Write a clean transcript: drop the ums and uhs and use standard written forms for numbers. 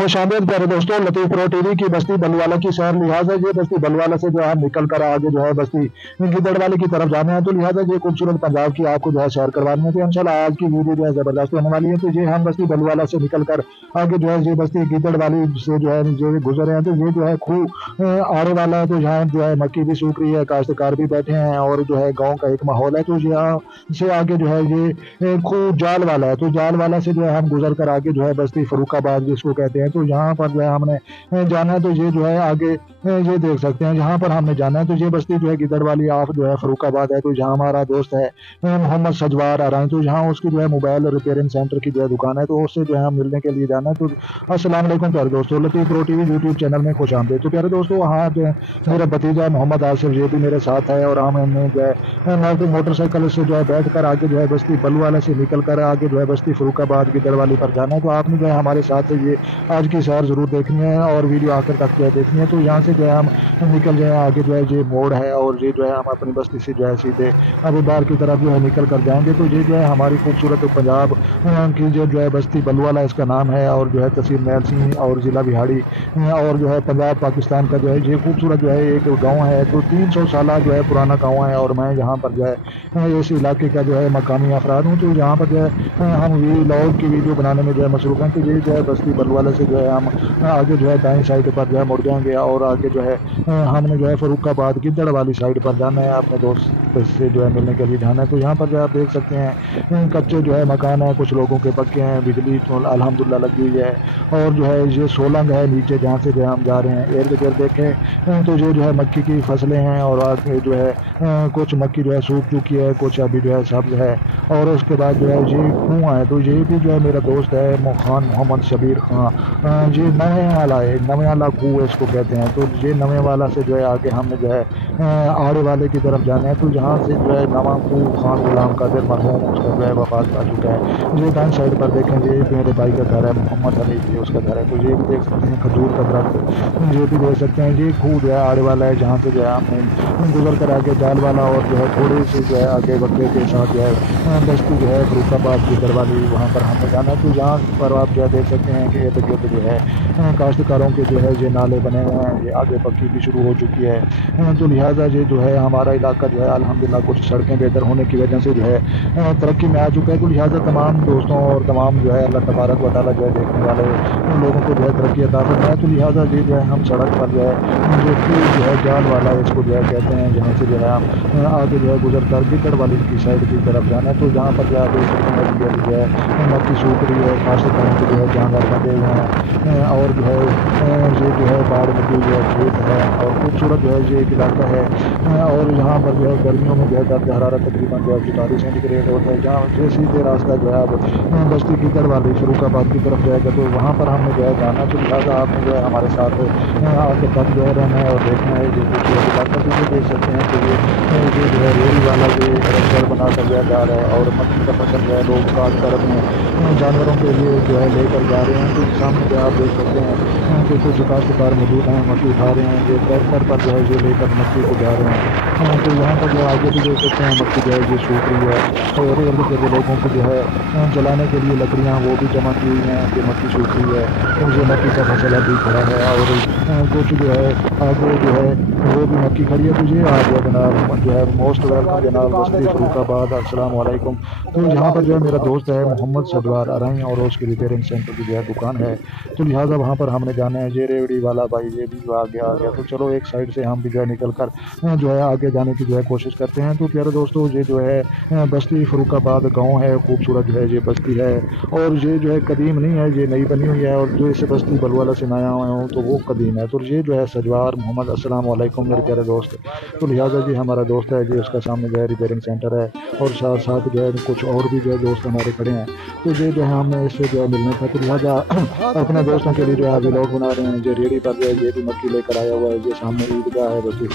खुश आमदेद प्यारे दोस्तों, लतीफ प्रो टीवी की बस्ती बलवाला की सैर। लिहाजा ये बस्ती बलवाला से जो है निकल कर आगे जो है बस्ती गिद्दड़वाली की तरफ जाना है, तो लिहाजा ये खूबसूरत पंजाब की आपको जो है सैर करवानी है। तो इंशाल्लाह आज की वीडियो जो है जबरदस्त होने वाली है। तो ये हम बस्ती बलवाला से निकल कर आगे जो है ये बस्ती गिद्दड़वाली से जो है जो गुजर रहे हैं, तो ये जो है खूह आड़े वाला है। तो यहाँ जो है मक्की भी सूख रही है, काश्तकार भी बैठे हैं और जो है गाँव का एक माहौल है। तो यहाँ से आगे जो है ये खूह जाल वाला है, तो जाल वाला से जो है हम गुजर कर आगे जो है बस्ती फरुखाबाद जिसको कहते हैं, तो यहाँ पर जो है हमने जाना है। तो ये जो है आगे ये देख सकते हैं यहाँ पर हमने जाना है। तो ये बस्ती जो है गिद्दड़वाली आप जो है फरुखाबाद है। तो यहाँ हमारा दोस्त है मोहम्मद सजवार आ रहा है, तो यहाँ उसकी जो है मोबाइल रिपेयरिंग सेंटर की जो है दुकान है, तो उससे जो है हम मिलने के लिए जाना है। तो अस्सलाम वालेकुम प्यारे दोस्तों, Latif pro TV YouTube channel में खुश आमदीद। तो प्यारे दोस्तों वहाँ जो है मेरा भतीजा मोहम्मद आसिफ ये भी मेरे साथ है, और हमने जो है मोटरसाइकिल से जो है बैठ कर आगे जो है बस्ती बलवाला से निकल कर आगे जो है बस्ती फरुखाबाद गिद्दड़वाली पर जाना है। तो आपने जो है हमारे साथ ये आज की सैर जरूर देखनी है और वीडियो आखिर तक जो है देखनी है। तो यहाँ से जो है हम निकल जाए आगे जो है ये मोड़ है, और ये जो है हम अपनी बस्ती से जो है सीधे अब बाहर की तरफ जो है निकल कर जाएंगे। तो ये जो है हमारी खूबसूरत पंजाब की जो है बस्ती बलवाला इसका नाम है, और जो है तहसील महल सिंह और ज़िला बिहाड़ी और जो है पंजाब पाकिस्तान का जो है ये खूबसूरत जो है एक गाँव है। तो 300 साल जो है पुराना गाँव है, और मैं यहाँ पर जो है इस इलाके का जो है मकामी अफराद हूँ। तो यहाँ पर जो है हम व्लॉग की वीडियो बनाने में जो है मसरूफ़ हैं। तो ये जो है बस्ती बलवाला से जो है हम आगे जो है दाएं साइड पर जो है मुड़ जाएंगे, और आगे जो है हमने जो है फरुखाबाद गिद्दड़वाली साइड पर जाना है, अपने दोस्त से जो है मिलने के लिए जाना है। तो यहाँ पर जो आप देख सकते हैं कच्चे जो है मकान है, कुछ लोगों के पक्के हैं, बिजली तो अल्हम्दुलिल्लाह लगी हुई है, और जो है ये सोलंग है नीचे जहाँ से जो है हम जा रहे हैं। इर्द गिर्द देखें तो ये जो है मक्की की फसलें हैं, और आगे जो है कुछ मक्की जो है सूख चुकी है, कुछ अभी जो है सब्ज है, और उसके बाद जो है ये कुआं है। तो ये भी जो है मेरा दोस्त है खान मोहम्मद शबीर खान, ये नवे वाला है, नवे वाला कुआं इसको कहते हैं। तो ये नवे वाला से जो है आगे हमने जो है आड़े वाले की तरफ जाना है। तो यहाँ से जो है नवा कुआं खान गुलाम कादिर मरहूम उसका जो है वफात पा चुका है। ये दाएं साइड पर देखें ये मेरे भाई का घर है, मोहम्मद अली ये उसका घर है। तो ये भी देख सकते हैं खजूर का दरख्त, ये भी देख सकते हैं। ये खूह जो है आड़े वाला है, जहाँ से जो है हमने गुजर कर आगे जाल वाला और जो है थोड़ी सी जो है आगे बकरे के साथ जो है बस्ती जो है फरुखाबाद गिद्दड़वाली वहाँ पर हमें जाना है। तो यहाँ पर आप जो है देख सकते हैं कि इर्द गिर्द जो है काश्तकारों के जो है ये नाले बने हुए हैं, ये आगे पक्की भी शुरू हो चुकी है। तो लिहाजा ये जो है हमारा इलाका जो है अल्हम्दुलिल्लाह कुछ सड़कें बेहतर होने की वजह से जो है तरक्की में आ चुका है। तो लिहाजा तमाम दोस्तों और तमाम जो है अल्लाह तबारक व तआला जो है देखने वाले उन लोगों को जो है तरक्की अता फरमाए। तो लिहाजा ये जो है हम सड़क पर जो है जो है जाल वाला इसको जो है कहते हैं, जहाँ से जो है हम आगे जो है गुजर कर गिद्दड़वाली की साइड की तरफ जाना है। तो जहाँ पर जो है देख सकते हैं जो है मक्की सूख रही है, काश्तकारों के जो है जानवर बंधे हुए हैं, और जो है ये जो है बाढ़ लगी हुई है, खेत है, और खूबसूरत जो है ये एक इलाका है। और यहाँ पर जो है गर्मियों में जो है दर्ज हरारत तकरीबन जो है 44 सेंटीग्रेड होता है। जहाँ से सीधे रास्ता जो है अब बस्ती गिद्दड़वाली फरुखाबाद की तरफ जाएगा, तो वहाँ पर हमने जो है जाना। तो लिहाजा आपने जो है हमारे साथ आगे तक जो है रहना है और देखना है जो खूबसूरत इलाका। तो ये देख सकते हैं कि ये जो है रेल वाला जो घर बना कर जा रहा है, और मक्की का फसल जो है लोग काट कर अपने जानवरों के लिए जो है लेकर जा रहे हैं। तो सामने जो आप देख सकते हैं कि कुछ काश्तकार मौजूद हैं, मक्की उठा रहे हैं, ये ट्रैक्टर पर जो है ये लेकर मक्की को जा रहे हैं। तो यहाँ पर जो आगे भी देख सकते हैं मक्की जो है ये सूख रही है, और इर्द गिर्द लोगों को जो है जलाने के लिए लकड़ियाँ वो भी जमा की हुई हैं कि मक्की सूख रही है। तो ये मक्की का फसल अभी खड़ा है, और कुछ जो है आगे जो है वो भी मक्की खड़ी है। तो ये आ गया जनाब जो है मोस्ट वेलकम जनाब बस्ती फरुखाबाद, अस्सलाम वालेकुम। तो यहाँ पर जो है मेरा दोस्त है मोहम्मद सजवार आ रहे हैं, और उसकी रिपेयरिंग सेंटर की जो है दुकान है। तो लिहाजा वहाँ पर हमने जाना है। ये रेवड़ी वाला भाई ये भी आ गया। तो चलो एक साइड से हम भी जो है निकल कर जो है आगे जाने की जो है कोशिश करते हैं। तो प्यारे दोस्तों ये जो है बस्ती फरुखाबाद गाँव है, खूबसूरत जो है ये बस्ती है, और ये जो है कदीम नहीं है, ये नई बनी हुई है, और जो इस बस्ती बलवाला से नया हुआ हूँ तो वो कदीम है। तो ये जो है सजवार मोहम्मद, अस्सलाम वालेकुम मेरे प्यारे दोस्त। तो लिहाजा जी हमारा दोस्त है जी, उसका सामने जो है रिपेयरिंग सेंटर है, और साथ साथ जो है कुछ और भी जो है दोस्त हमारे खड़े हैं। तो ये जो है हमने इससे जो है मिलने था। तो लिहाजा अपने दोस्तों के लिए जो है व्लॉग बना रहे हैं। जो रेडी पर जो है ये भी मक्की लेकर आया हुआ है, ये सामने ईदगाह है बस्ती